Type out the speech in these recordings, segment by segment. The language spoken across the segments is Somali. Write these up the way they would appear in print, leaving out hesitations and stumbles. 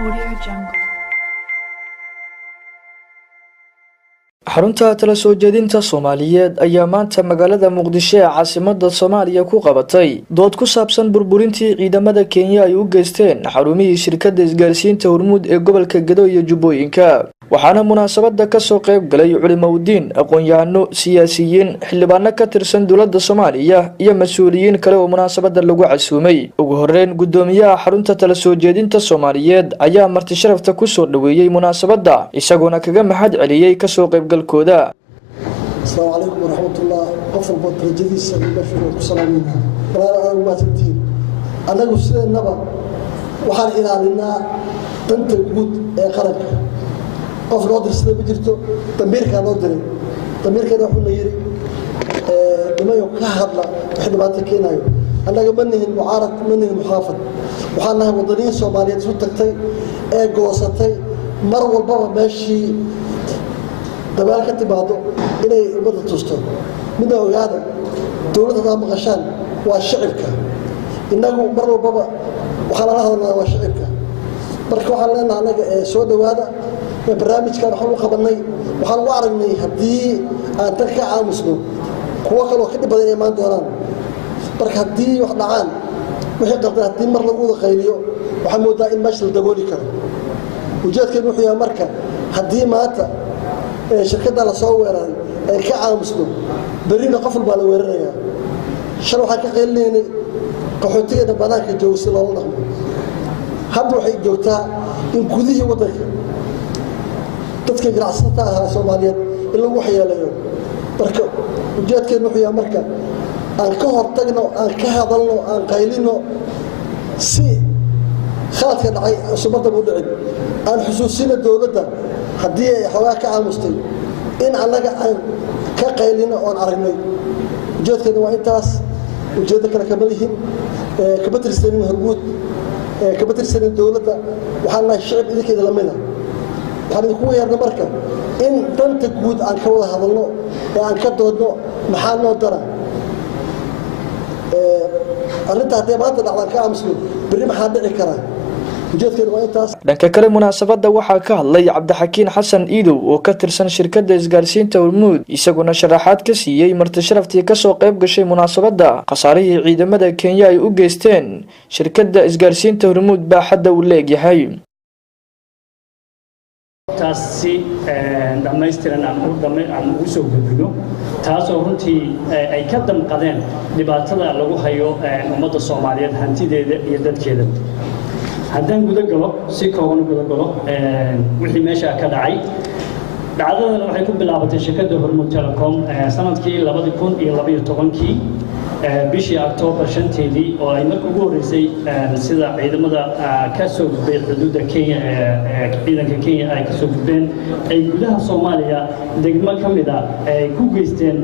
Audio Jungle. xarunta tala soo jeedinta Soomaaliyeed ayaa maanta magaalada Muqdisho ee caasimadda Soomaaliya ku qabatay dood ku saabsan burburintii ciidamada Kenya ay u geysteen xarumihii shirkadda isgaarsiinta Hormuud ee gobolka Gedo iyo Jubbooyinka waxaana munaasabada ka soo qayb galay culimadiin aqoon-yahano siyaasiyiin xildhibaano ka tirsan dowladda Soomaaliya iyo mas'uuliyiin kale oo munaasabada lagu casuumay ugu horeyn gudoomiyaha xarunta tala soo jeedinta Soomaaliyeed ayaa marti sharafta ku soo dhaweeyay munaasabada isagoo kaga mahad celiyay ka soo qayb galkooda السلام عليكم ورحمة الله قفل بطرجدي السبيل في السلامين ولا ما تنتين أنا قصدي النبأ وحال إلى لنا تنت وجود قرق قفل قدر السنة بجرته تمير كان قدري تمير كان يحول يري بما يقهر لا إحنا ما تكينا أنا منه المعارض منه المحافظ وحالنا وطنيين سوماليين سوتكتي قوساتي مر والبر ماشي دبال كتبادو إني بدأ تستوى من هذا دولة هذا مغشان والشعبك إنه مرة بابا وحنا هذا والشعبك بركوا حنا أنا سود وهذا برنامج كان حلو قبلني وحنا وعرني هدي أن تركع عام مسلم هو كانوا كده بدأ يمان دوران برك هدي وحنا عام وحنا قدر هدي مرة نقول خيريو وحمود دائما ماشي دبولي كان وجات كده وحيا مركب هدي مات شركة على صور كعام مسلم برينا قفل بالورية شنو حكى قيلني قحوتينا بناك جوس الله هذا وحي جوتها إن كذيه وضع تذكر عصتها سوماليا اللي وحيا له بركة وجات كده وحيا مركب أن كهر تجنا أن كهضلنا أن قيلنا سي خاطر العي سبض مدعي أن حسوسين الدولة هدي حواك عامستي إن على كقيلنا أو عرقني جد كده وإنتاس وجدك كملهم كبتر سنين هربود كبتر سنين الدولة وحنا الشعب اللي كده لمنا وحنا نكون يا مركب إن تنتج بود عن كوضع هذا النوع عن كده النوع محل نوع ترى أنت هدي ما تدع على كامسلو بري محل كره dhanka kale munaasabada waxaa ka hadlay Cabdixakiin Xasan Iidow oo ka tirsan shirkadda isgaarsiinta Hormuud isaguna sharaxaad ka siiyay marti sharaftii ka soo qayb gashay munaasabada qasaarihii ciidamada Kenya ay u geysteen shirkadda isgaarsiinta Hormuud baaxadda uu leeyahay taasi dhamaystiran aan ugu soo gudbino taasoo runtii ay ka damqadeen dhibaatada lagu hayo ummadda Soomaaliyeed hantideeda iyo dadkeeda haddaan guda galo si kooban guda galo wixii meesha ka dhacay dhacdadana waxay ku bilaabatay shirkadda Hormuud Telecom sanadkii 2012 bishii October 5 oo ay markii ugu horeysay sida ciidamada ka soo gudbay xuduudda Kenya ciidanka Kenya ay ka soo gudbeen ay gudaha Soomaaliya degmo kamid ah ay ku geysteen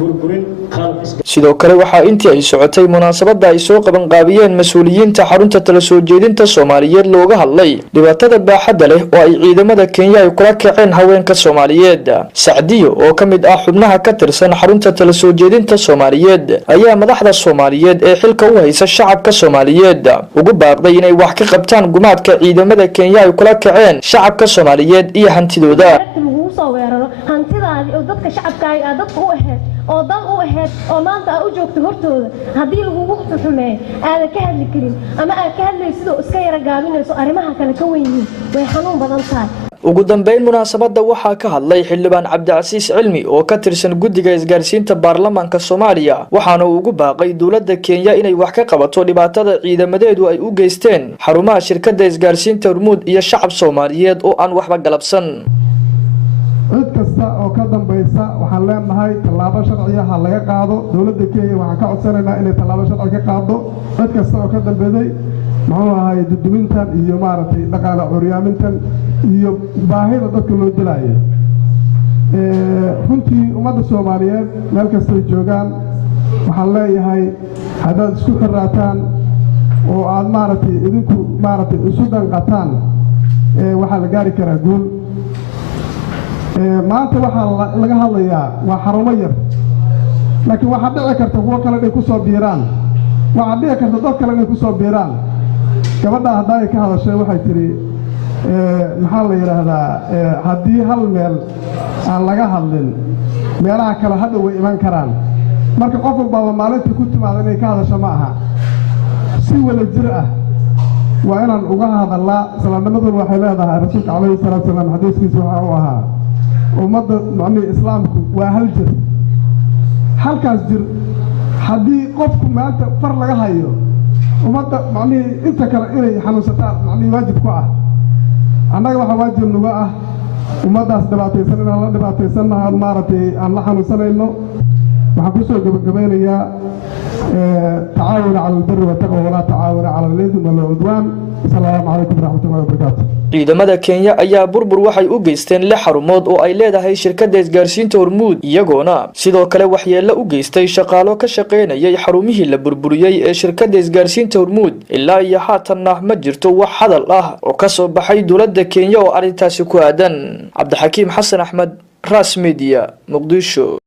burburin sidoo kale waxa intii ay socotay munaasabada ay soo qaban qaabiyeen mas'uuliyiinta xarunta tala soo jeedinta Soomaaliyeed looga hadlay dhibaatada baaxadda leh oo ay ciidamada Kenya ay kula kaceen haweenka Soomaaliyeed Sacdiyo oo kamid ah xubnaha ka tirsan xarunta tala soo jeedinta Soomaaliyeed ayaa madaxda Soomaaliyeed ee xilka u haysa shacabka Soomaaliyeed ugu baaqday inay wax ka qabtaan gumaadka ciidamada Kenya ay kula kaceen shacabka Soomaaliyeed iyo hantidooda hantidaadi oo dadka shacabka ay dadku u ahayd oo dal u ahayd oo maanta ay u joogto hortooda hadii lagu xumeeyo aad ka hadli karin ama aad ka hadlayso iska yara gaabinayso arimaha kale ka weyn way xanuun badan tahay ugu dambeyn munaasabada waxaa ka hadlay xildhibaan Cabdicasiis Cilmi oo ka tirsan guddiga isgaarsiinta baarlamaanka Soomaaliya waxaana uu ugu baaqay dawladda Kenya inay wax ka qabato dhibaatada ciidamadeedu ay u geysteen xarumaha shirkadda isgaarsiinta Hormuud iyo shacab Soomaaliyeed oo aan waxba galabsan cid kasta oo ka dambaysa waxaan leenahay tallaabo sharci ah laga qaado dawladda Kenya waxaan ka codsanaynaa inay tallaabo sharci ka qaado cid kasta oo ka dambeeyay maxuu ahay dudumintan iyo maaragtay dhaqaale curyaamintan iyo baahida dadka loo dilayo runtii ummadda Soomaaliyeed meel kasta ay joogaan waxaan leeyahay haddaad isku xiraataan oo aad maaragtay idinku maaragtay isu danqataan waxaa la gaari karaa guul maanta waxaa laga hadlayaa waa xarumo yar laakiin waxaa dhici karta kuwa kale inay ku soo biiraan waxaa dhici karta dad kale inay ku soo biiraan gabadha hadday ka hadashay waxay tiri maxaa la yiraahdaa haddii hal meel aan laga hadlin meelaha kale hadda way iman karaan marka qof walba maalintii ku timaado inay ka hadasho ma aha si wada jir ah waa inaan uga hadalnaa salaamnimaduna waxay leedahay rasuulka calayhi salaatu wasalaam xadiiskiisa waxa uu ahaa ummadda macnii islaamku waa hal jir halkaas jir haddii qofku maanta far laga hayo ummadda macnii inta kale inay xanuunsataan macnii waajib ku ah annaga waxaa waajib nagu ah ummaddaas dhibaataysan inaan la dhibaataysannaha maaragtay aan la xanuunsanayno waxaan kusoo gabagabeynayaa تعاون على البر والتقوى ولا تعاون على الإثم والعدوان السلام عليكم ورحمة الله وبركاته ciidamada Kenya ayaa burbur waxay u geysteen 6 xarumood oo ay leedahay shirkadda isgaarsiinta Hormuud iyagoona sidoo kale waxyeello u geystay shaqaalo ka shaqeynayay xarumihii la burburiyay ee shirkadda isgaarsiinta Hormuud ilaa iyo haatanna ma jirto wax hadal ah oo ka soo baxay dawladda Kenya oo arintaasi ku aadan Cabdixakiim Xasan Axmed Ras Media Muqdisho